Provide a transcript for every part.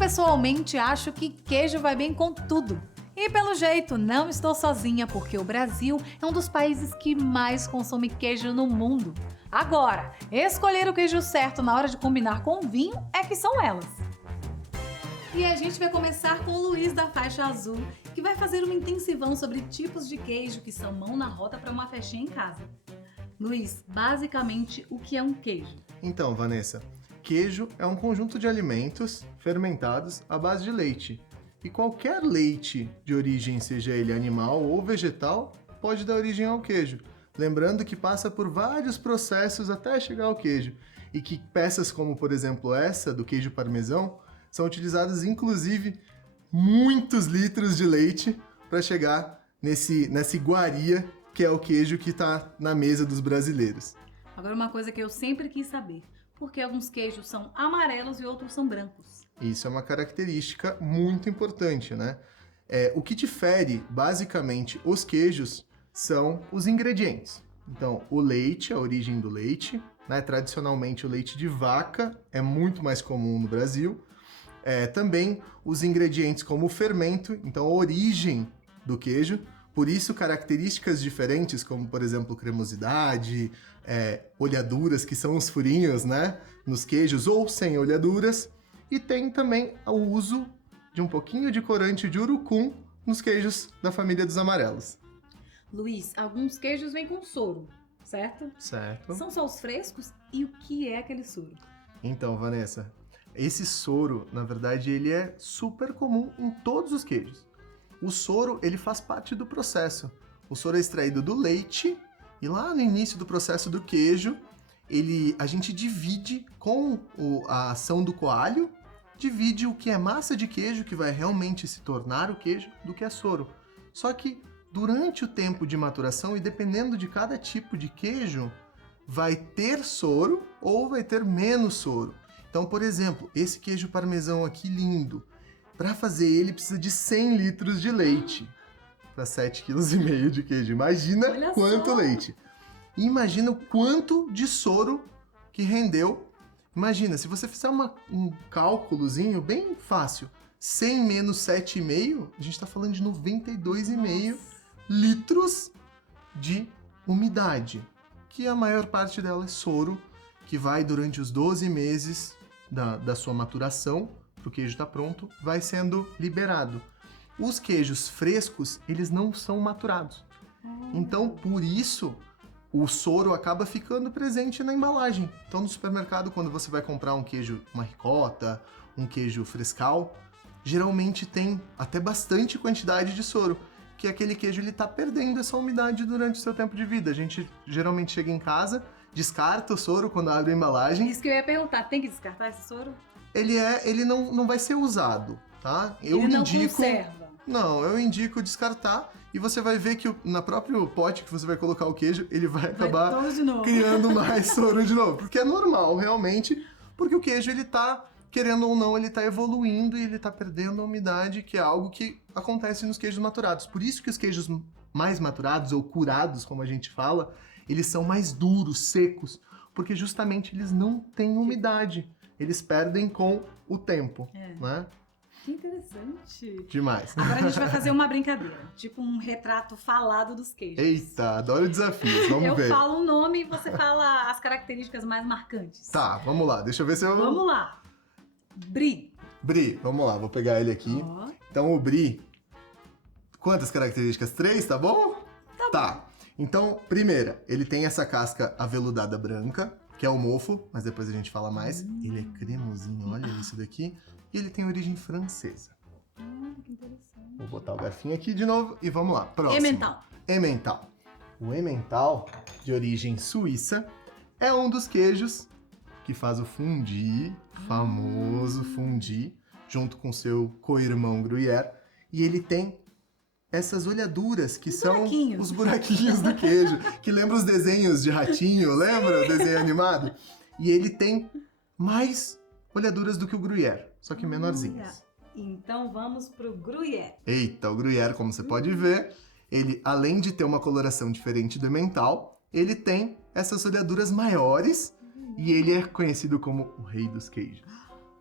pessoalmente acho que queijo vai bem com tudo. E pelo jeito, não estou sozinha, porque o Brasil é um dos países que mais consome queijo no mundo. Agora, escolher o queijo certo na hora de combinar com vinho é que são elas. E a gente vai começar com o Luiz da faixa azul, que vai fazer um intensivão sobre tipos de queijo que são mão na roda para uma festinha em casa. Luiz, basicamente, o que é um queijo? Então, Vanessa, queijo é um conjunto de alimentos fermentados à base de leite. E qualquer leite de origem, seja ele animal ou vegetal, pode dar origem ao queijo. Lembrando que passa por vários processos até chegar ao queijo. E que peças como, por exemplo, essa do queijo parmesão, são utilizadas inclusive muitos litros de leite para chegar nessa iguaria que é o queijo que está na mesa dos brasileiros. Agora, uma coisa que eu sempre quis saber: por que alguns queijos são amarelos e outros são brancos? Isso é uma característica muito importante, né? O que difere, basicamente, os queijos são os ingredientes. Então, o leite, a origem do leite, né? Tradicionalmente, o leite de vaca é muito mais comum no Brasil. Também os ingredientes como o fermento, então a origem do queijo. Por isso, características diferentes, como, por exemplo, cremosidade, olhaduras, que são os furinhos, né? Nos queijos, ou sem olhaduras. E tem também o uso de um pouquinho de corante de urucum nos queijos da família dos amarelos. Luiz, alguns queijos vêm com soro, certo? Certo. São só os frescos? E o que é aquele soro? Então, Vanessa, esse soro, na verdade, ele é super comum em todos os queijos. O soro, ele faz parte do processo. O soro é extraído do leite e lá no início do processo do queijo, a gente divide com a ação do coalho, divide o que é massa de queijo, que vai realmente se tornar o queijo, do que é soro. Só que durante o tempo de maturação e dependendo de cada tipo de queijo, vai ter soro ou vai ter menos soro. Então, por exemplo, esse queijo parmesão aqui lindo, para fazer ele precisa de 100 litros de leite para 7,5 kg de queijo. Imagina Olha quanto só. leite. E imagina o quanto de soro que rendeu. Imagina, se você fizer um cálculozinho bem fácil, 100 menos 7,5, a gente está falando de 92,5 litros de umidade, que a maior parte dela é soro, que vai durante os 12 meses da sua maturação, para o queijo estar pronto, vai sendo liberado. Os queijos frescos, eles não são maturados. Então, por isso, o soro acaba ficando presente na embalagem. Então, no supermercado, quando você vai comprar um queijo, uma ricota, um queijo frescal, geralmente tem até bastante quantidade de soro, que aquele queijo ele tá perdendo essa umidade durante o seu tempo de vida. A gente geralmente chega em casa, descarta o soro quando abre a embalagem. Isso que eu ia perguntar, tem que descartar esse soro? Ele não vai ser usado, tá? Ele não conserva. Não, eu indico descartar e você vai ver que na próprio pote que você vai colocar o queijo, ele vai acabar todo de novo. criando mais soro de novo. Porque é normal, realmente, porque o queijo, ele tá, querendo ou não, ele tá evoluindo e ele tá perdendo a umidade, que é algo que acontece nos queijos maturados. Por isso que os queijos mais maturados, ou curados, como a gente fala, eles são mais duros, secos, porque justamente eles não têm umidade. Eles perdem com o tempo, né? Que interessante. Demais. Agora a gente vai fazer uma brincadeira, tipo um retrato falado dos queijos. Eita, adoro desafios, vamos ver. Eu falo um nome e você fala as características mais marcantes. Tá, vamos lá, deixa eu ver se eu... Vamos lá. Brie. Brie, vamos lá, vou pegar ele aqui. Ó. Então, o Brie, quantas características? 3, tá bom? Tá. Então, primeira, ele tem essa casca aveludada branca, que é o mofo, mas depois a gente fala mais. Ele é cremosinho, olha isso daqui. E ele tem origem francesa. Que interessante. Vou botar o garfinho aqui de novo e vamos lá. Próximo. Emmental. Emmental. O Emmental, de origem suíça, é um dos queijos que faz o fondue, famoso fondue, junto com seu co-irmão Gruyère. E ele tem essas olhaduras que são buraquinhos. os buraquinhos do queijo, que lembra os desenhos de ratinho, lembra o desenho animado? E ele tem mais olhaduras do que o Gruyère, só que menorzinhas. Então vamos pro Gruyère. Eita, o Gruyère, como você pode ver, ele, além de ter uma coloração diferente do Emmental, ele tem essas olhaduras maiores e ele é conhecido como o rei dos queijos.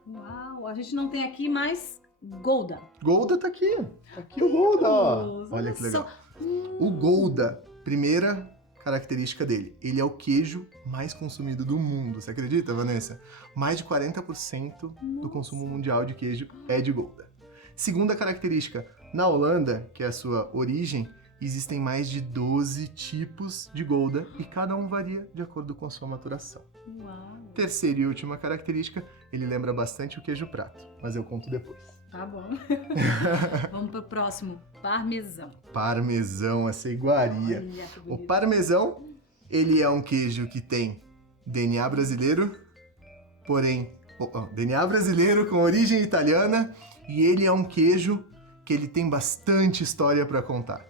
Uau, A gente não tem aqui mais Gouda. Gouda tá aqui. Tá aqui o Gouda, ó. Nossa, Olha que legal. só. O Gouda, primeira característica dele, ele é o queijo mais consumido do mundo. Você acredita, Vanessa? Mais de 40% do consumo mundial de queijo é de Gouda. Segunda característica, na Holanda, que é a sua origem, existem mais de 12 tipos de Gouda e cada um varia de acordo com a sua maturação. Uau. Terceira e última característica, ele lembra bastante o queijo prato, mas eu conto depois. Tá bom. Vamos pro próximo. Parmesão. Parmesão, essa iguaria. Olha que O bonito. parmesão, ele é um queijo que tem DNA brasileiro, porém, DNA brasileiro com origem italiana, e ele é um queijo que ele tem bastante história para contar.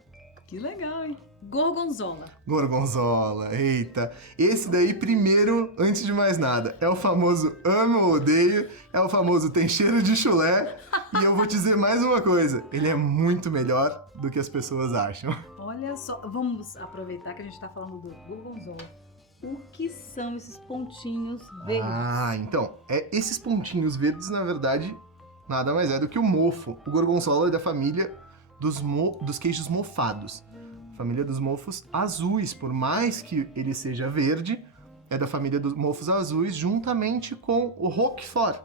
Que legal, hein? Gorgonzola. Gorgonzola, eita. Esse daí, primeiro, antes de mais nada, é o famoso amo ou odeio, é o famoso tem cheiro de chulé, e eu vou te dizer mais uma coisa, ele é muito melhor do que as pessoas acham. Olha só, vamos aproveitar que a gente tá falando do gorgonzola. O que são esses pontinhos verdes? Ah, então, esses pontinhos verdes, na verdade, nada mais é do que o mofo. O gorgonzola é da família dos queijos mofados. Família dos mofos azuis, por mais que ele seja verde, é da família dos mofos azuis, juntamente com o Roquefort,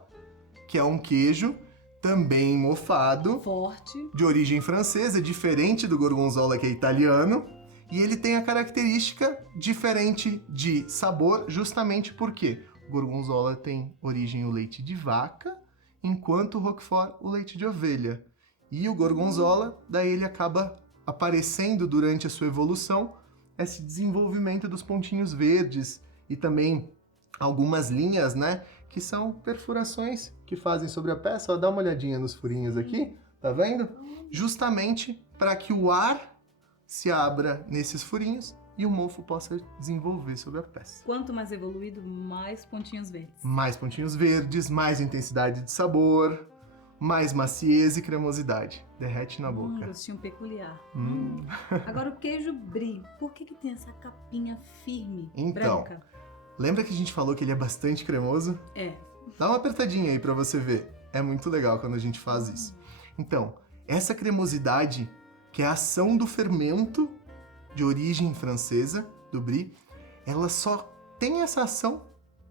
que é um queijo também mofado, Forte. de origem francesa, diferente do gorgonzola, que é italiano, e ele tem a característica diferente de sabor, justamente porque o gorgonzola tem origem o leite de vaca, enquanto o Roquefort o leite de ovelha. E o gorgonzola, daí ele acaba aparecendo durante a sua evolução esse desenvolvimento dos pontinhos verdes e também algumas linhas, né, que são perfurações que fazem sobre a peça. Ó, dá uma olhadinha nos furinhos aqui, tá vendo? Justamente para que o ar se abra nesses furinhos e o mofo possa desenvolver sobre a peça. Quanto mais evoluído, mais pontinhos verdes. Mais pontinhos verdes, mais intensidade de sabor, mais maciez e cremosidade. Derrete na boca. Gostinho peculiar. Hum. Agora o queijo brie. Por que tem essa capinha firme, Então, branca? Lembra que a gente falou que ele é bastante cremoso? É. Dá uma apertadinha aí pra você ver. É muito legal quando a gente faz isso. Então, essa cremosidade, que é a ação do fermento de origem francesa, do brie, ela só tem essa ação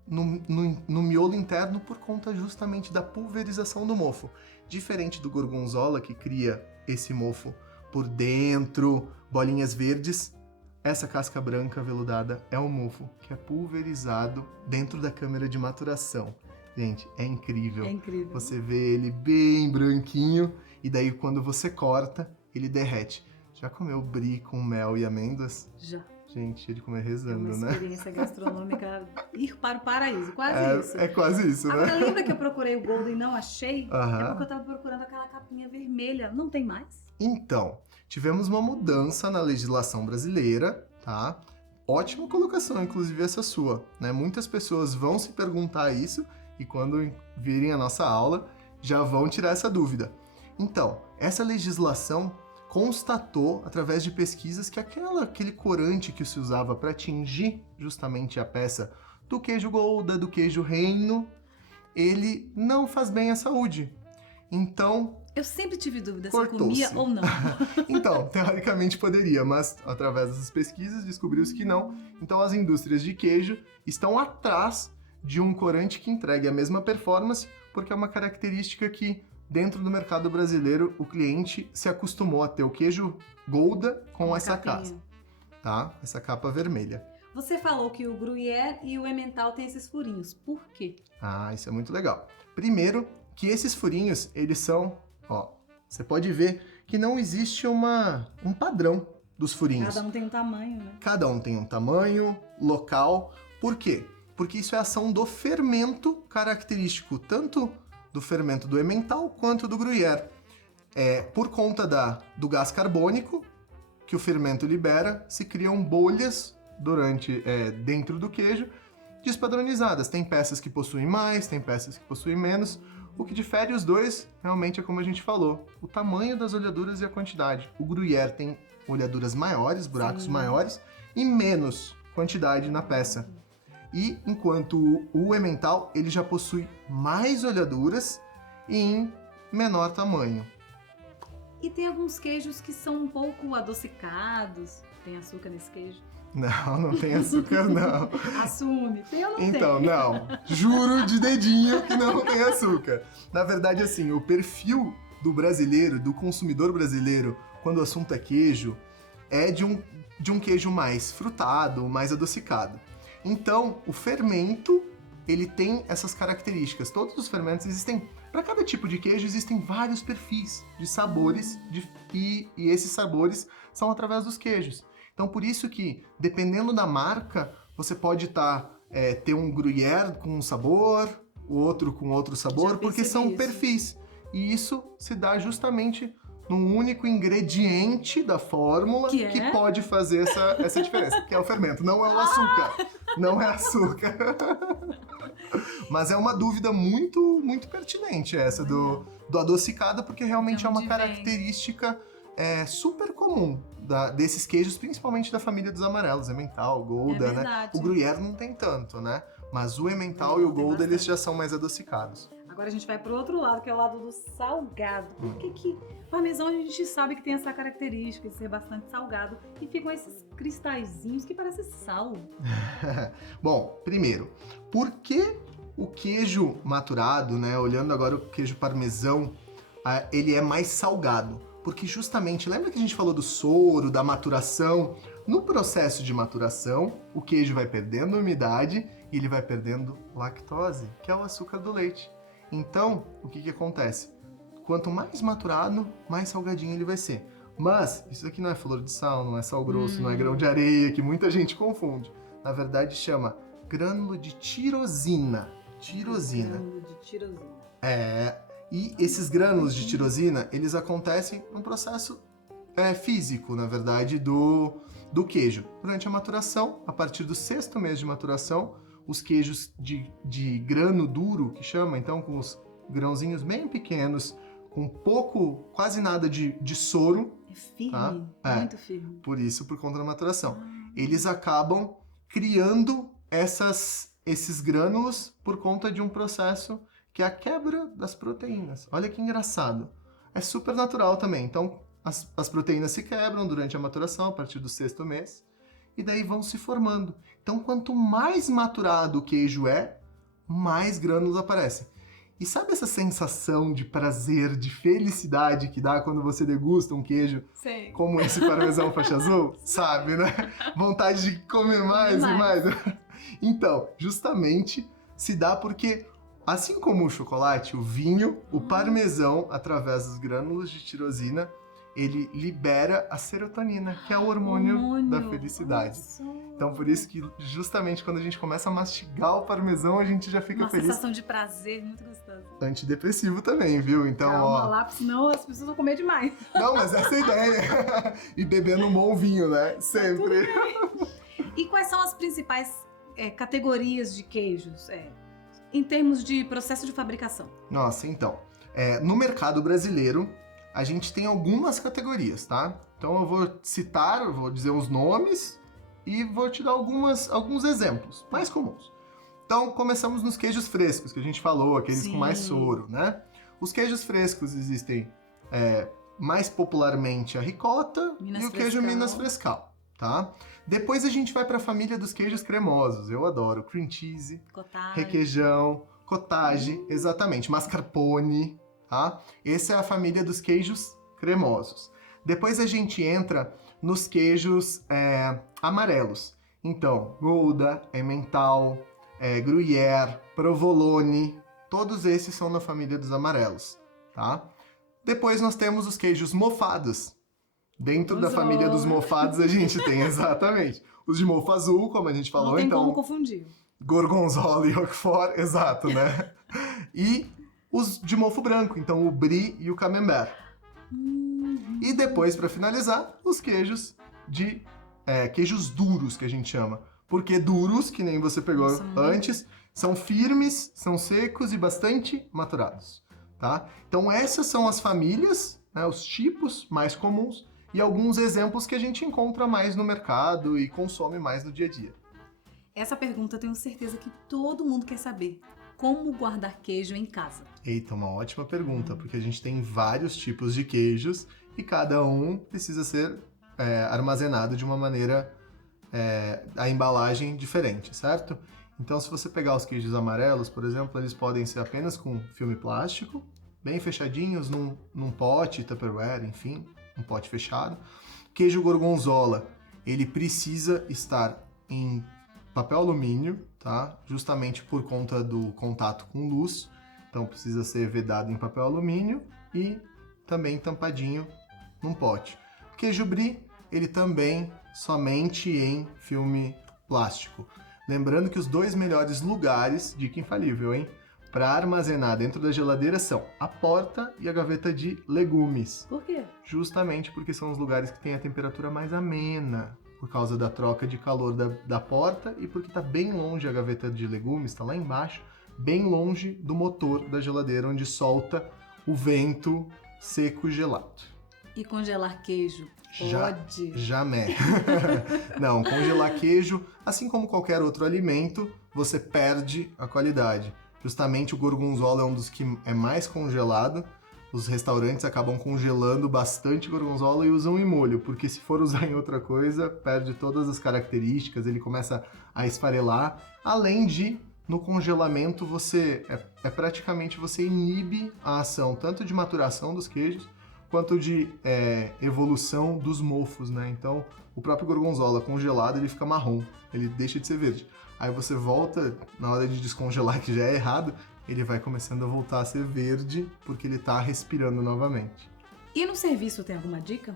no miolo interno por conta justamente da pulverização do mofo. Diferente do gorgonzola, que cria esse mofo por dentro, bolinhas verdes, essa casca branca aveludada é o mofo que é pulverizado dentro da câmara de maturação. Gente, é incrível. É incrível. Você vê ele bem branquinho e daí quando você corta, ele derrete. Já comeu brie com mel e amêndoas? Já. Gente, ele comer É rezando, uma né? experiência gastronômica ir para o paraíso. Quase isso. É quase isso, né? Agora, lembra que eu procurei o Golden e não achei? Aham. É porque eu tava procurando aquela capinha vermelha. Não tem mais? Então, tivemos uma mudança na legislação brasileira, tá? Ótima colocação, inclusive essa sua, né? Muitas pessoas vão se perguntar isso e quando virem a nossa aula já vão tirar essa dúvida. Então, essa legislação constatou, através de pesquisas, que aquele corante que se usava para tingir justamente a peça do queijo Gouda, do queijo Reino, ele não faz bem à saúde. Então, Eu sempre tive dúvida se eu Cortou-se. comia ou não. Então, teoricamente poderia, mas através dessas pesquisas descobriu-se que não. Então as indústrias de queijo estão atrás de um corante que entregue a mesma performance, porque é uma característica que dentro do mercado brasileiro o cliente se acostumou a ter o queijo Gouda com Uma essa capinha. casca, tá? Essa capa vermelha. Você falou que o Gruyère e o Emmental têm esses furinhos. Por quê? Ah, isso é muito legal. Primeiro, que esses furinhos, eles são, ó, você pode ver que não existe um padrão dos furinhos. Cada um tem um tamanho, né? Cada um tem um tamanho, local. Por quê? Porque isso é a ação do fermento característico, tanto do fermento do Emmental quanto do Gruyère. Por conta do gás carbônico que o fermento libera, se criam bolhas dentro do queijo, despadronizadas. Tem peças que possuem mais, tem peças que possuem menos. O que difere os dois, realmente, é como a gente falou, o tamanho das olhaduras e a quantidade. O Gruyère tem olhaduras maiores, buracos Sim. maiores, e menos quantidade na peça. E enquanto o Emmental, ele já possui mais olhaduras e em menor tamanho. E tem alguns queijos que são um pouco adocicados. Tem açúcar nesse queijo? Não tem açúcar, não. Assume, tem ou não tem? Então, não. Juro de dedinho que não tem açúcar. Na verdade, assim, o perfil do brasileiro, do consumidor brasileiro, quando o assunto é queijo, é de um queijo mais frutado, mais adocicado. Então, o fermento, ele tem essas características. Todos os fermentos existem... Para cada tipo de queijo, existem vários perfis de sabores, e esses sabores são através dos queijos. Então, por isso que, dependendo da marca, você pode ter um gruyère com um sabor, o outro com outro sabor, porque são perfis. E isso se dá justamente num único ingrediente da fórmula que pode fazer essa diferença, que é o fermento, não é o açúcar. Não é açúcar. Mas é uma dúvida muito, muito pertinente essa do adocicado, porque realmente é uma característica super comum desses queijos, principalmente da família dos amarelos, Emmental, Gouda, né? O gruyère não tem tanto, né? Mas o Emmental e o Gouda, eles já são mais adocicados. Agora a gente vai pro outro lado, que é o lado do salgado. Por que parmesão a gente sabe que tem essa característica de ser bastante salgado e ficam esses cristalzinhos que parecem sal? Bom, primeiro, por que o queijo maturado, né, olhando agora o queijo parmesão, ele é mais salgado? Porque justamente, lembra que a gente falou do soro, da maturação? No processo de maturação, o queijo vai perdendo umidade e ele vai perdendo lactose, que é o açúcar do leite. Então, o que acontece? Quanto mais maturado, mais salgadinho ele vai ser. Mas, isso aqui não é flor de sal, não é sal grosso, não é grão de areia, que muita gente confunde. Na verdade, chama grânulo de tirosina. Grânulo de tirosina. E esses grânulos de tirosina, eles acontecem num processo físico, na verdade, do queijo. Durante a maturação, a partir do 6º mês de maturação, os queijos de grano duro, que chama, então, com os grãozinhos bem pequenos, com quase nada de soro. É firme, muito firme. Por conta da maturação. Eles acabam criando esses grânulos por conta de um processo que é a quebra das proteínas. Olha que engraçado. É super natural também. Então, as proteínas se quebram durante a maturação, a partir do 6º mês, e daí vão se formando. Então, quanto mais maturado o queijo mais grânulos aparecem. E sabe essa sensação de prazer, de felicidade que dá quando você degusta um queijo como esse parmesão faixa azul? Sabe, né? Vontade de comer mais e mais. Então, justamente se dá porque, assim como o chocolate, o vinho, o parmesão, através dos grânulos de tirosina, ele libera a serotonina, que é o hormônio da felicidade. Então, por isso que, justamente, quando a gente começa a mastigar o parmesão, a gente já fica feliz. Uma sensação de prazer muito gostosa. Antidepressivo também, viu? Então, calma lá, senão as pessoas vão comer demais. Não, mas essa é a ideia. E bebendo um bom vinho, né? Sempre. E quais são as principais categorias de queijos, em termos de processo de fabricação? Nossa, então, no mercado brasileiro, a gente tem algumas categorias, tá? Então eu vou dizer uns nomes e vou te dar alguns exemplos mais comuns. Então começamos nos queijos frescos, que a gente falou, aqueles com mais soro, né? Os queijos frescos existem mais popularmente a ricota e o queijo Minas Frescal, tá? Depois a gente vai para a família dos queijos cremosos. Eu adoro cream cheese, cottage, requeijão, cottage, exatamente, mascarpone, tá? Essa é a família dos queijos cremosos. Depois a gente entra nos queijos amarelos. Então, Gouda, Emmental, Gruyère, Provolone, todos esses são da família dos amarelos, tá? Depois nós temos os queijos mofados. Dentro da família dos mofados a gente tem, exatamente, os de mofo azul, como a gente falou. Não tem então, como confundir. Gorgonzola e Roquefort, exato, né? E os de mofo branco, então o Brie e o Camembert. E depois, para finalizar, os queijos queijos duros, que a gente chama. Porque duros, que nem você pegou antes, são firmes, são secos e bastante maturados, tá? Então essas são as famílias, né, os tipos mais comuns e alguns exemplos que a gente encontra mais no mercado e consome mais no dia a dia. Essa pergunta eu tenho certeza que todo mundo quer saber. como guardar queijo em casa? Eita, uma ótima pergunta, porque a gente tem vários tipos de queijos e cada um precisa ser armazenado de uma maneira, a embalagem diferente, certo? Então, se você pegar os queijos amarelos, por exemplo, eles podem ser apenas com filme plástico, bem fechadinhos num pote, Tupperware, enfim, um pote fechado. Queijo gorgonzola, ele precisa estar em papel alumínio, tá? Justamente por conta do contato com luz. Então precisa ser vedado em papel alumínio e também tampadinho num pote. Queijo brie, ele também somente em filme plástico. Lembrando que os 2 melhores lugares, dica infalível, hein? Para armazenar dentro da geladeira são a porta e a gaveta de legumes. Por quê? Justamente porque são os lugares que têm a temperatura mais amena, por causa da troca de calor da porta e porque está bem longe a gaveta de legumes, está lá embaixo, bem longe do motor da geladeira, onde solta o vento seco e gelado. E congelar queijo? Pode? Jamais. Não, congelar queijo, assim como qualquer outro alimento, você perde a qualidade. Justamente o gorgonzola é um dos que é mais congelado. Os restaurantes acabam congelando bastante gorgonzola e usam em molho, porque se for usar em outra coisa, perde todas as características, ele começa a esfarelar. Além de, no congelamento, praticamente você inibe a ação tanto de maturação dos queijos, quanto de evolução dos mofos, né? Então, o próprio gorgonzola congelado, ele fica marrom, ele deixa de ser verde. Aí você volta, na hora de descongelar, que já é errado, ele vai começando a voltar a ser verde, porque ele está respirando novamente. E no serviço tem alguma dica?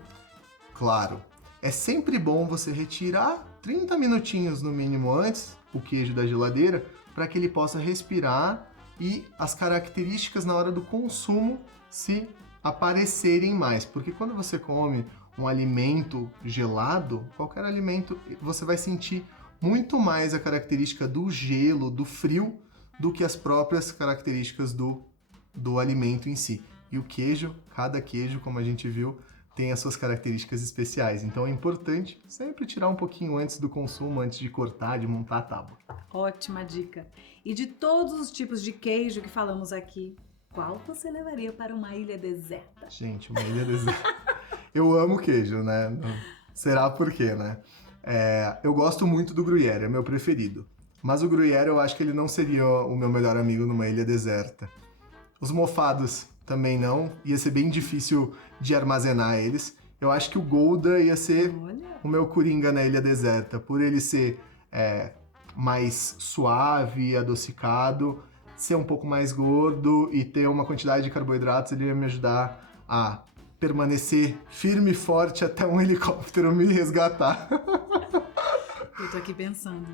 Claro, é sempre bom você retirar 30 minutinhos no mínimo antes o queijo da geladeira, para que ele possa respirar e as características na hora do consumo se aparecerem mais. Porque quando você come um alimento gelado, qualquer alimento, você vai sentir muito mais a característica do gelo, do frio, do que as próprias características do alimento em si. E o queijo, cada queijo, como a gente viu, tem as suas características especiais. Então é importante sempre tirar um pouquinho antes do consumo, antes de cortar, de montar a tábua. Ótima dica! E de todos os tipos de queijo que falamos aqui, qual você levaria para uma ilha deserta? Gente, uma ilha deserta. Eu amo queijo, né? Será por quê, né? Eu gosto muito do Gruyère, é meu preferido. Mas o Gruyère eu acho que ele não seria o meu melhor amigo numa ilha deserta. Os mofados também não, ia ser bem difícil de armazenar eles. Eu acho que o Gouda ia ser o meu coringa na ilha deserta, por ele ser mais suave, adocicado, ser um pouco mais gordo e ter uma quantidade de carboidratos, ele ia me ajudar a permanecer firme e forte até um helicóptero me resgatar. Eu tô aqui pensando.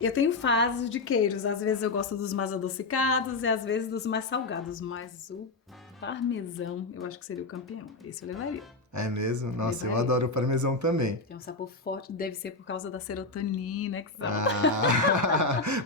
Eu tenho fases de queijos. Às vezes eu gosto dos mais adocicados e às vezes dos mais salgados. Mas o parmesão, eu acho que seria o campeão. Esse eu levaria. É mesmo? Nossa, eu adoro o parmesão também. Tem um sabor forte, deve ser por causa da serotonina, que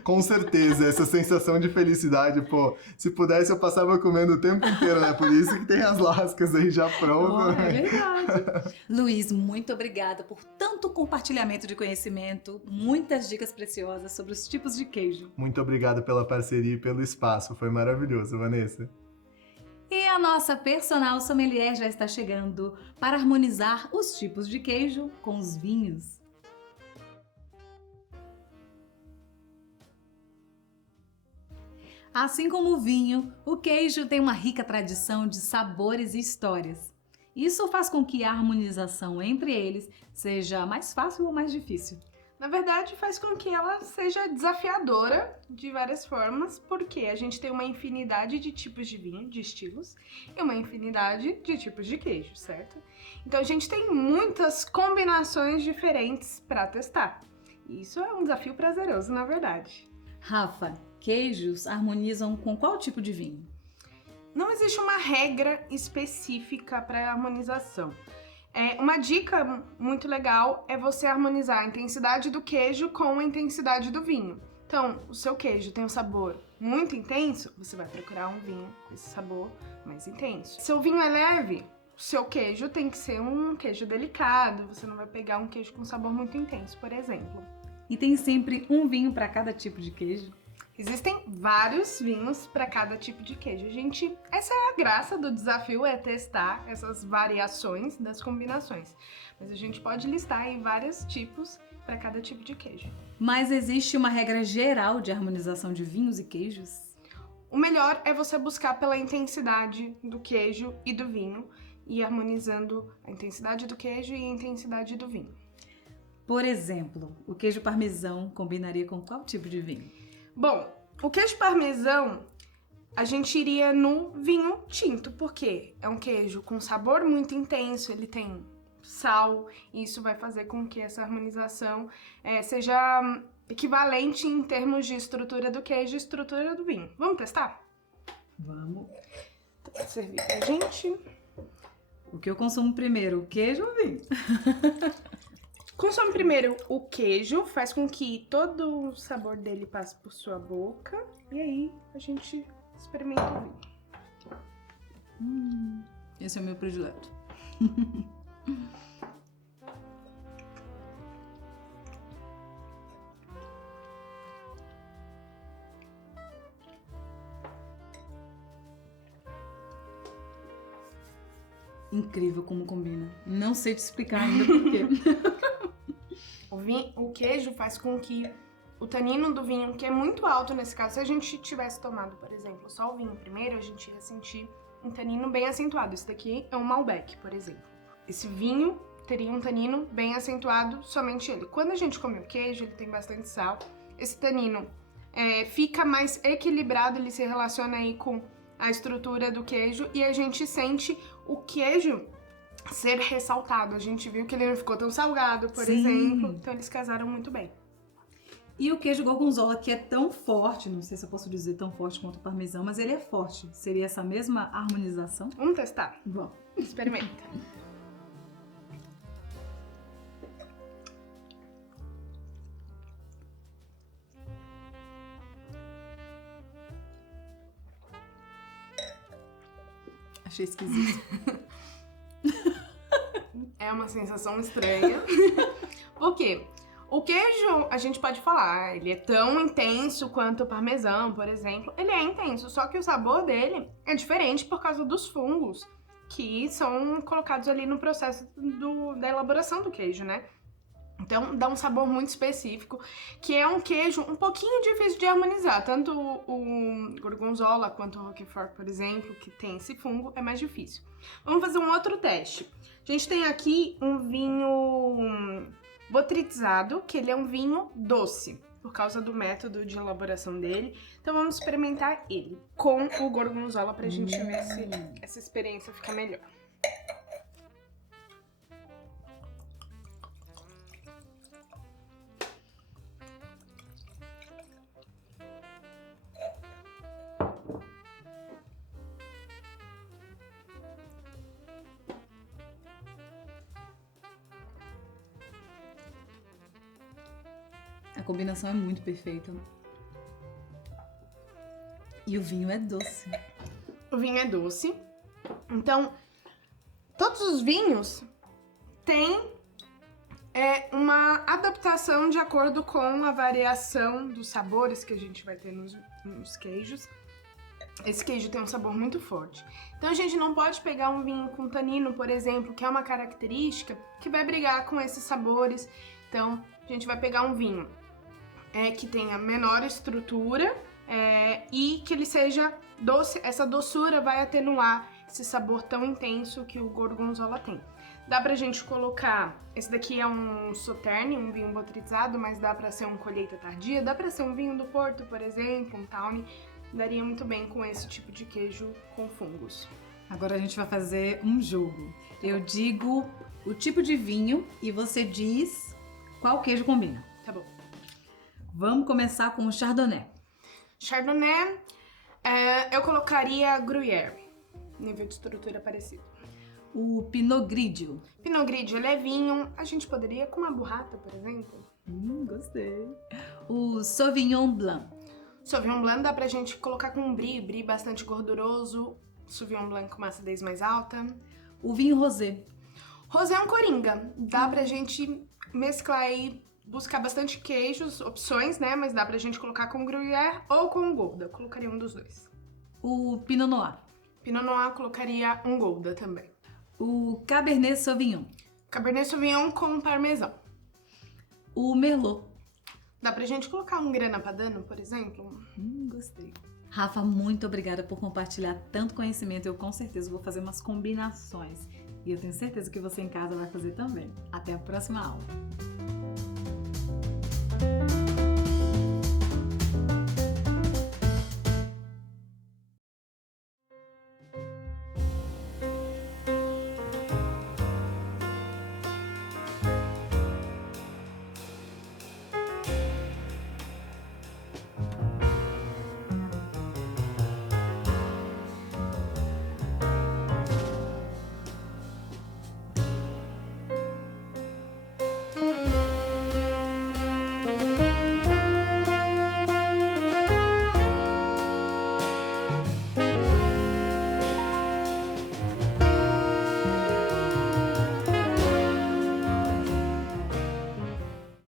com certeza, essa sensação de felicidade, pô. Se pudesse, eu passava comendo o tempo inteiro, né? Por isso que tem as lascas aí já prontas. É verdade. Luiz, muito obrigada por tanto compartilhamento de conhecimento, muitas dicas preciosas sobre os tipos de queijo. Muito obrigado pela parceria e pelo espaço, foi maravilhoso, Vanessa. E a nossa personal sommelier já está chegando para harmonizar os tipos de queijo com os vinhos. Assim como o vinho, o queijo tem uma rica tradição de sabores e histórias. Isso faz com que a harmonização entre eles seja mais fácil ou mais difícil. Na verdade, faz com que ela seja desafiadora de várias formas, porque a gente tem uma infinidade de tipos de vinho, de estilos, e uma infinidade de tipos de queijo, certo? Então a gente tem muitas combinações diferentes para testar. E isso é um desafio prazeroso, na verdade. Rafa, queijos harmonizam com qual tipo de vinho? Não existe uma regra específica para a harmonização. Uma dica muito legal é você harmonizar a intensidade do queijo com a intensidade do vinho. Então, o seu queijo tem um sabor muito intenso, você vai procurar um vinho com esse sabor mais intenso. Seu vinho é leve, o seu queijo tem que ser um queijo delicado, você não vai pegar um queijo com sabor muito intenso, por exemplo. E tem sempre um vinho para cada tipo de queijo? Existem vários vinhos para cada tipo de queijo. Essa é a graça do desafio, é testar essas variações das combinações. Mas a gente pode listar aí vários tipos para cada tipo de queijo. Mas existe uma regra geral de harmonização de vinhos e queijos? O melhor é você buscar pela intensidade do queijo e do vinho e harmonizando a intensidade do queijo e a intensidade do vinho. Por exemplo, o queijo parmesão combinaria com qual tipo de vinho? Bom, o queijo parmesão a gente iria no vinho tinto, porque é um queijo com sabor muito intenso, ele tem sal, e isso vai fazer com que essa harmonização seja equivalente em termos de estrutura do queijo e estrutura do vinho. Vamos testar? Vamos. Então, vou servir pra gente. O que eu consumo primeiro, o queijo ou o vinho? Consome primeiro o queijo, faz com que todo o sabor dele passe por sua boca, e aí a gente experimenta o vinho. Esse é o meu predileto. Incrível como combina. Não sei te explicar ainda por quê. O queijo faz com que o tanino do vinho, que é muito alto nesse caso, se a gente tivesse tomado, por exemplo, só o vinho primeiro, a gente ia sentir um tanino bem acentuado. Esse daqui é um Malbec, por exemplo. Esse vinho teria um tanino bem acentuado, somente ele. Quando a gente come o queijo, ele tem bastante sal. Esse tanino fica mais equilibrado, ele se relaciona aí com a estrutura do queijo e a gente sente o queijo ser ressaltado. A gente viu que ele não ficou tão salgado, por exemplo. Então eles casaram muito bem. E o queijo gorgonzola, que é tão forte, não sei se eu posso dizer tão forte quanto o parmesão, mas ele é forte. Seria essa mesma harmonização? Vamos testar? Bom. Experimenta. Achei esquisito. É uma sensação estranha. Por quê? O queijo, a gente pode falar, ele é tão intenso quanto o parmesão, por exemplo. Ele é intenso, só que o sabor dele é diferente por causa dos fungos que são colocados ali no processo da elaboração do queijo, né? Então, dá um sabor muito específico, que é um queijo um pouquinho difícil de harmonizar. Tanto o gorgonzola quanto o roquefort, por exemplo, que tem esse fungo, é mais difícil. Vamos fazer um outro teste. A gente tem aqui um vinho botrytizado, que ele é um vinho doce, por causa do método de elaboração dele. Então, vamos experimentar ele com o gorgonzola pra gente ver se essa experiência fica melhor. A combinação é muito perfeita. E o vinho é doce. O vinho é doce. Então, todos os vinhos têm uma adaptação de acordo com a variação dos sabores que a gente vai ter nos queijos. Esse queijo tem um sabor muito forte. Então a gente não pode pegar um vinho com tanino, por exemplo, que é uma característica que vai brigar com esses sabores. Então a gente vai pegar um vinho que tenha menor estrutura e que ele seja doce. Essa doçura vai atenuar esse sabor tão intenso que o gorgonzola tem. Dá pra gente colocar, esse daqui é um Sauternes, um vinho botrytizado, mas dá pra ser um colheita tardia, dá pra ser um vinho do Porto, por exemplo, um Tawny, daria muito bem com esse tipo de queijo com fungos. Agora a gente vai fazer um jogo. Eu digo o tipo de vinho e você diz qual queijo combina. Tá bom. Vamos começar com o Chardonnay. Chardonnay, eu colocaria Gruyère, nível de estrutura parecido. O Pinot Grigio. Pinot Grigio, ele é vinho, a gente poderia com uma burrata, por exemplo. Gostei. O Sauvignon Blanc. Sauvignon Blanc dá pra gente colocar com um brie bastante gorduroso. Sauvignon Blanc com uma acidez mais alta. O vinho rosé. Rosé é um coringa, dá pra gente mesclar aí buscar bastante queijos, opções, né? Mas dá pra gente colocar com Gruyère ou com Gouda. Eu colocaria um dos dois. O Pinot Noir. Pinot Noir, eu colocaria um Gouda também. O Cabernet Sauvignon. Cabernet Sauvignon com parmesão. O Merlot. Dá pra gente colocar um Grana Padano, por exemplo? Gostei. Rafa, muito obrigada por compartilhar tanto conhecimento. Eu com certeza vou fazer umas combinações. E eu tenho certeza que você em casa vai fazer também. Até a próxima aula.